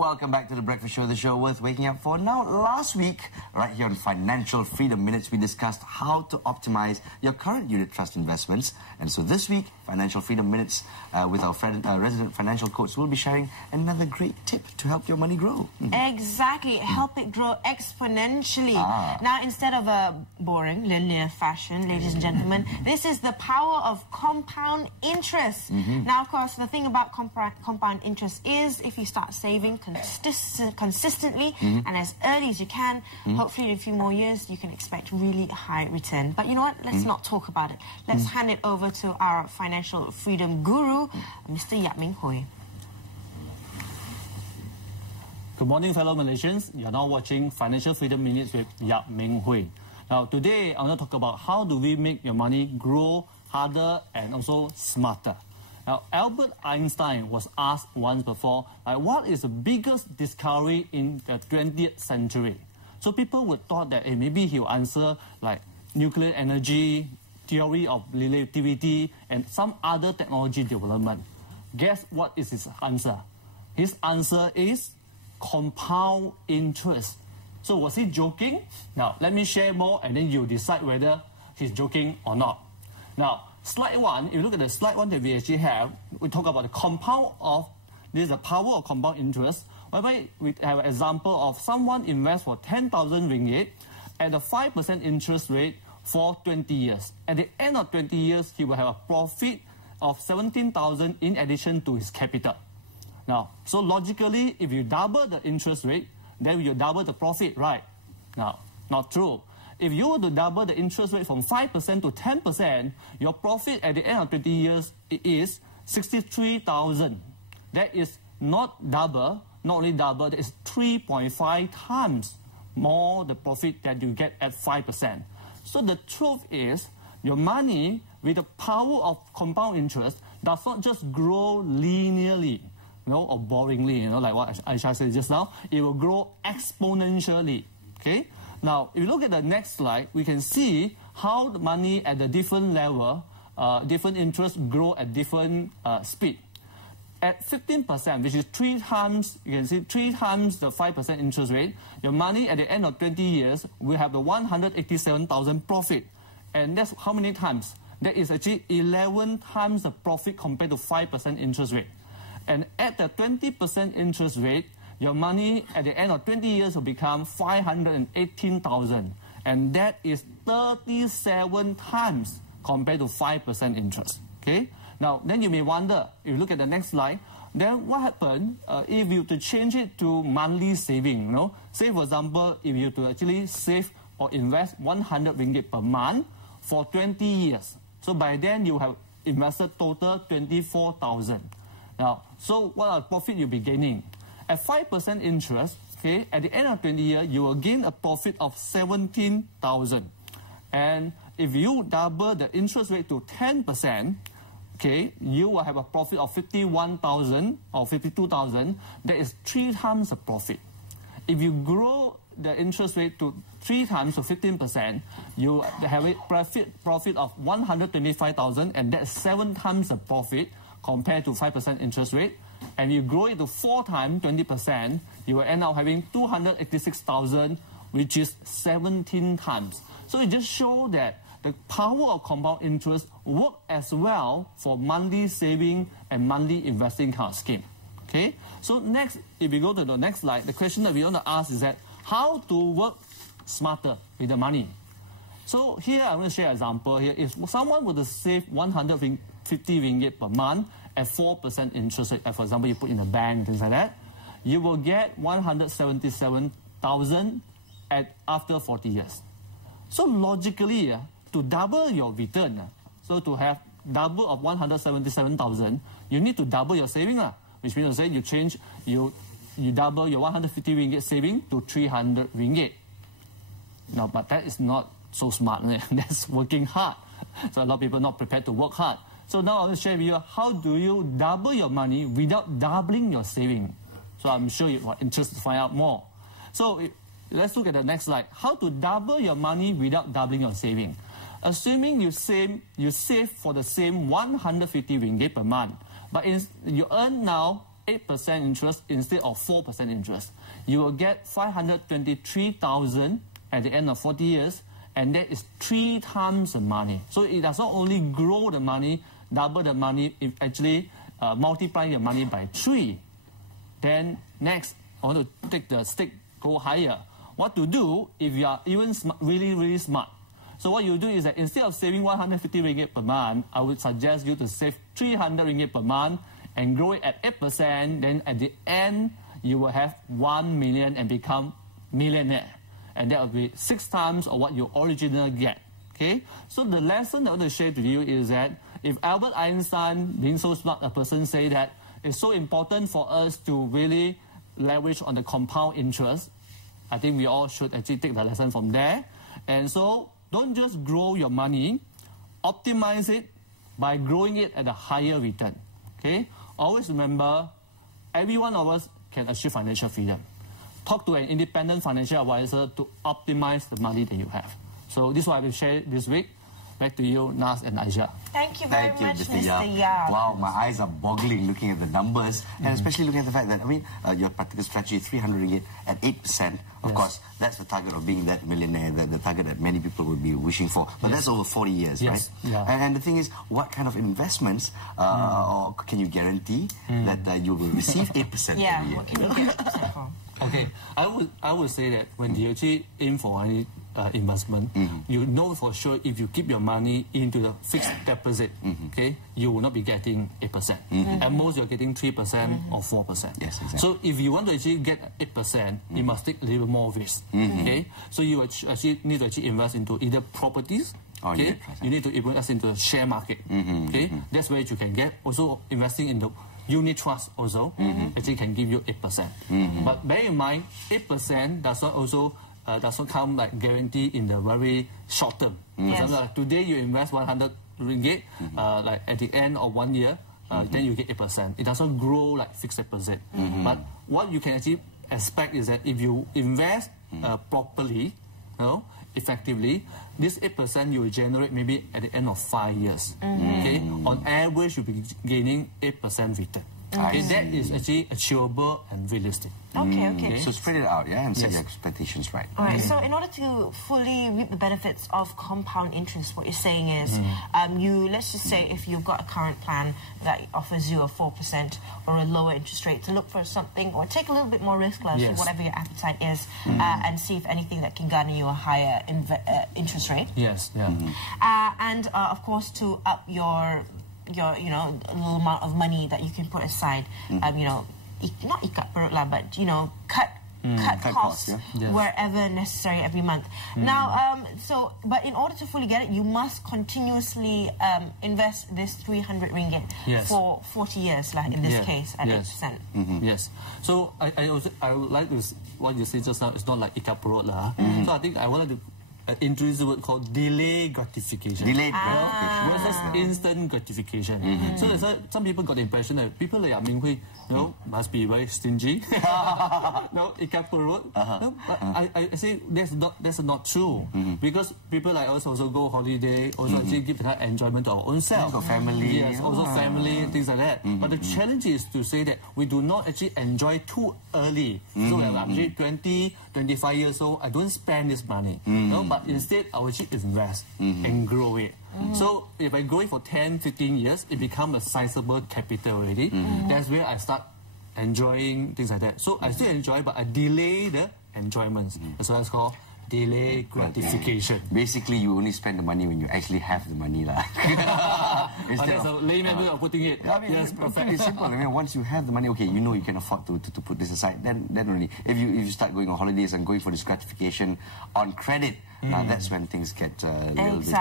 Welcome back to the Breakfast Show, the show worth waking up for. Now, last week, right here on Financial Freedom Minutes, we discussed how to optimize your current unit trust investments. And so this week, Financial Freedom Minutes with our resident financial coach will be sharing another great tip to help your money grow. Exactly. Help it grow exponentially. Now, instead of a boring, linear fashion, ladies and gentlemen, this is the power of compound interest. Now, of course, the thing about compound interest is if you start saving consistently and as early as you can, hopefully in a few more years, you can expect really high return. But you know what? Let's not talk about it. Let's hand it over to our financial freedom guru, Mr. Yap Ming Hui. Good morning, fellow Malaysians. You are now watching Financial Freedom Minutes with Yap Ming Hui. Now, today, I want to talk about how do we make your money grow harder and also smarter. Now, Albert Einstein was asked once before, what is the biggest discovery in the 20th century? So people would thought that maybe he'll answer like nuclear energy, theory of relativity, and some other technology development. Guess what is his answer? His answer is compound interest. So was he joking? Now, let me share more and then you decide whether he's joking or not. Now, slide 1, if you look at the slide 1 that we actually have, we talk about the compound of, this is the power of compound interest, whereby we have an example of someone invests for 10,000 ringgit at a 5% interest rate for 20 years. At the end of 20 years, he will have a profit of 17,000 in addition to his capital. Now, so logically, if you double the interest rate, then you double the profit, right? Now, not true. If you were to double the interest rate from 5% to 10%, your profit at the end of 20 years is 63,000. That is not double, not only double, that is 3.5 times more the profit that you get at 5%. So the truth is, your money with the power of compound interest does not just grow linearly, or boringly, like what Aisha said just now. It will grow exponentially, okay? Now, if you look at the next slide, we can see how the money at the different level, different interests grow at different speed. At 15%, which is 3 times, you can see 3 times the 5% interest rate, your money at the end of 20 years will have the 187,000 profit. And that's how many times? That is actually 11 times the profit compared to 5% interest rate. And at the 20% interest rate, your money at the end of 20 years will become 518,000. And that is 37 times compared to 5% interest. Okay? Now, then you may wonder, if you look at the next slide, then what happens if you to change it to monthly saving? Say, for example, if you to actually save or invest 100 ringgit per month for 20 years. So by then, you have invested total 24,000. Now, so what are the profit you'll be gaining? At 5% interest, okay, at the end of 20 years, you will gain a profit of 17,000. And if you double the interest rate to 10%, okay, you will have a profit of 51,000 or 52,000. That is 3 times the profit. If you grow the interest rate to 3 times, so 15%, you have a profit of 125,000, and that's 7 times the profit compared to 5% interest rate. And you grow it to 4 times, 20%, you will end up having 286,000, which is 17 times. So it just shows that the power of compound interest works as well for monthly saving and monthly investing kind of scheme. Okay? So next, if we go to the next slide, the question that we want to ask is that how to work smarter with the money. So here I'm going to share an example here. If someone were to save 150 ringgit per month at 4% interest rate, for example, you put in a bank, things like that, you will get 177,000 after 40 years. So logically, to double your return, so to have double of 177,000, you need to double your saving, which means to say you double your 150 ringgit saving to 300 ringgit. Now, but that is not so smart. That's working hard. So a lot of people are not prepared to work hard. So now I'll share with you how do you double your money without doubling your saving. So I'm sure you are interested to find out more. So let's look at the next slide. How to double your money without doubling your saving. Assuming you save for the same 150 ringgit per month, but you earn now 8% interest instead of 4% interest, you will get 523,000 at the end of 40 years, and that is 3 times the money. So it does not only grow the money, double the money, it actually multiply your money by 3. Then next, I want to take the stick, go higher. What to do if you are even really, really smart? So what you do is that instead of saving 150 ringgit per month, I would suggest you to save 300 ringgit per month and grow it at 8%. Then at the end, you will have 1 million and become millionaire. And that will be 6 times of what you originally get. Okay? So the lesson I want to share to you is that if Albert Einstein, being so smart a person, say that it's so important for us to really leverage on the compound interest, I think we all should actually take the lesson from there. And so don't just grow your money, optimize it by growing it at a higher return. Okay? Always remember, every one of us can achieve financial freedom. Talk to an independent financial advisor to optimize the money that you have. So this is what I will share this week. Back to you, Nas and Aisha. Thank you very much, Mr. Yap. Wow, my eyes are boggling looking at the numbers, and especially looking at the fact that, I mean, your practical strategy, 300 ringgit at 8%, of course, that's the target of being that millionaire, the target that many people would be wishing for. But that's over 40 years, right? Yeah. And the thing is, what kind of investments or can you guarantee that you will receive 8% every year? What can you get 8% from? Okay, I would say that when you actually aim for any investment, you know for sure if you keep your money into the fixed deposit, okay, you will not be getting 8%. At most, you're getting 3% or 4%. Yes, exactly. So if you want to actually get 8%, you must take a little more risk. Okay, so you actually need to actually invest into either properties. Okay, you need to invest into the share market. Okay, that's where you can get. Also investing in the unit trust also actually can give you 8%. But bear in mind, 8% does not come like guarantee in the very short term. For example, like today you invest 100 ringgit, like at the end of 1 year, then you get 8%. It doesn't grow like fixed deposit. But what you can actually expect is that if you invest properly, effectively, this 8% you will generate maybe at the end of 5 years. Okay, on average you'll be gaining 8% return. Okay, that is actually achievable and realistic. Okay. So spread it out, and set your expectations right. All right, so in order to fully reap the benefits of compound interest, what you're saying is, let's just say if you've got a current plan that offers you a 4% or a lower interest rate, to look for something or take a little bit more risk, whatever your appetite is, and see if anything that can garner you a higher interest rate. And of course, to up your little amount of money that you can put aside, not ikat perut lah, but cut costs wherever necessary every month. Now, but in order to fully get it, you must continuously invest this 300 ringgit for 40 years, like in this case, at 8%. Yes. So I would like to, what you said just now, it's not like ikat perut lah. So I think I wanted to introduce a word called delay gratification. Delayed gratification versus instant gratification. So some people got the impression that people like Yap Ming Hui, must be very stingy. Ikat perut. I say that's not true. Because people like us also go holiday, also actually give that enjoyment to our own self. Also family. Yes, also family, things like that. But the challenge is to say that we do not actually enjoy too early. So when I'm actually 20, 25 years old, I don't spend this money. But instead, I will actually invest and grow it. So if I grow it for 10, 15 years, it becomes a sizable capital already. That's where I start enjoying things like that. So I still enjoy, but I delay the enjoyments. That's why it's called delay gratification. Basically, you only spend the money when you actually have the money. That's a layman way of putting it. Yes, perfect. It's simple. I mean, once you have the money, okay, you know you can afford to put this aside. Then only, if you start going on holidays and going for this gratification on credit, now that's when things get a little bit...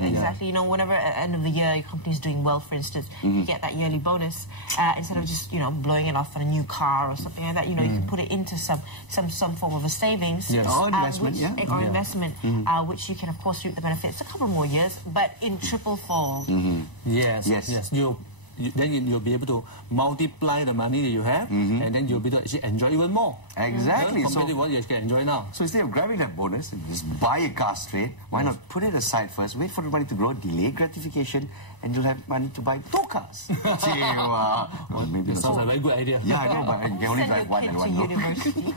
Exactly. Whenever at the end of the year your company is doing well, for instance, you get that yearly bonus, instead of just blowing it off on a new car or something like that, you can put it into some form of a savings or investment, investment, which you can of course reap the benefits a couple more years, but in triple fold. Yes. Then you'll be able to multiply the money that you have, and then you'll be able to actually enjoy even more. Exactly. Compared to what you can enjoy now. So instead of grabbing that bonus and just buy a car straight, why not put it aside first, wait for the money to grow, delay gratification, and you'll have money to buy 2 cars. Well, maybe sounds like a very good idea. Yeah, I know, but you can only drive one and one. University.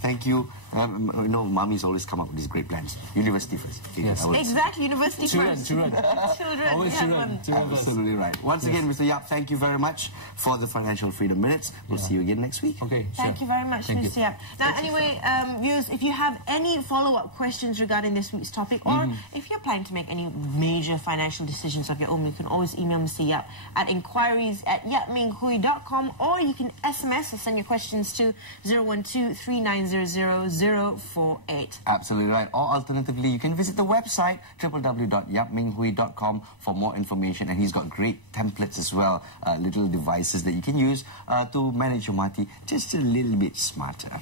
Thank you. You know, Mommy's always come up with these great plans. University first. Okay, Yes. Exactly, university first. Children. Children. Always children. Children first. Absolutely right. Once again, Mr. Yap, thank you very much for the Financial Freedom Minutes. We'll see you again next week. Okay, sure. Thank you very much, Mr. Yap. Now, anyway, viewers, if you have any follow-up questions regarding this week's topic, or if you're planning to make any major financial decisions of your own, you can always email Mr. Yap at inquiries@yapminghui.com, or you can SMS or send your questions to 012-3900-048. Absolutely right. Or alternatively, you can visit the website www.yapminghui.com for more information, and he's got great templates as well, little devices that you can use to manage your money just a little bit smarter.